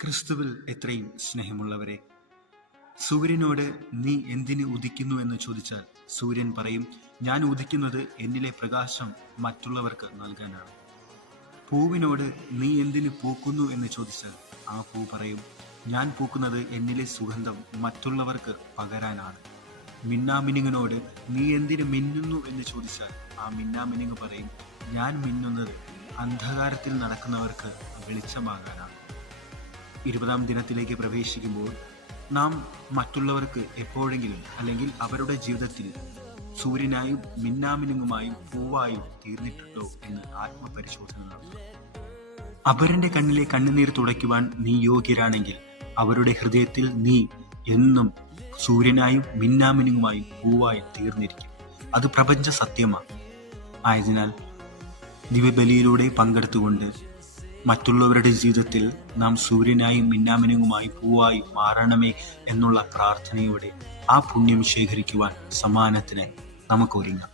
ക്രിസ്തുവിൽ എത്രയും സ്നേഹമുള്ളവരെ, സൂര്യനോട് നീ എന്തിന് ഉദിക്കുന്നു എന്ന് ചോദിച്ചാൽ സൂര്യൻ പറയും, ഞാൻ ഉദിക്കുന്നത് എന്നിലെ പ്രകാശം മറ്റുള്ളവർക്ക് നൽകാനാണ്. പൂവിനോട് നീ എന്തിന് പൂക്കുന്നു എന്ന് ചോദിച്ചാൽ ആ പൂ പറയും, ഞാൻ പൂക്കുന്നത് എന്നിലെ സുഗന്ധം മറ്റുള്ളവർക്ക് പകരാനാണ്. മിന്നാമിനുങ്ങിനോട് നീ എന്തിന് മിന്നുന്നു എന്ന് ചോദിച്ചാൽ ആ മിന്നാമിനുങ്ങ് പറയും, ഞാൻ മിന്നുന്നത് അന്ധകാരത്തിൽ നടക്കുന്നവർക്ക് വെളിച്ചമാകാനാണ്. 20-ാം ദിനത്തിലേക്ക് പ്രവേശിക്കുമ്പോൾ നാം മറ്റുള്ളവർക്ക് എപ്പോഴെങ്കിലും അല്ലെങ്കിൽ അവരുടെ ജീവിതത്തിൽ സൂര്യനായും മിന്നാമിനുങ്ങുമായും പൂവായും തീർന്നിട്ടുണ്ടോ എന്ന് ആത്മപരിശോധന നടത്തുക. അവരുടെ കണ്ണിലെ കണ്ണുനീർ തുടയ്ക്കുവാൻ നീ യോഗ്യരാണെങ്കിൽ അവരുടെ ഹൃദയത്തിൽ നീ എന്നും സൂര്യനായും മിന്നാമിനുങ്ങുമായും പൂവായും തീർന്നിരിക്കും. അത് പ്രപഞ്ച സത്യമാണ്. ആയതിനാൽ ദിവ്യബലിയിലൂടെ പങ്കെടുത്തുകൊണ്ട് മറ്റുള്ളവരുടെ ജീവിതത്തിൽ നാം സൂര്യനായും മിന്നാമിനുങ്ങുമായി പൂവായി മാറണമേ എന്നുള്ള പ്രാർത്ഥനയോടെ ആ പുണ്യം ശേഖരിക്കുവാൻ സമ്മാനത്തിന് നമുക്ക് ഒരുങ്ങാം.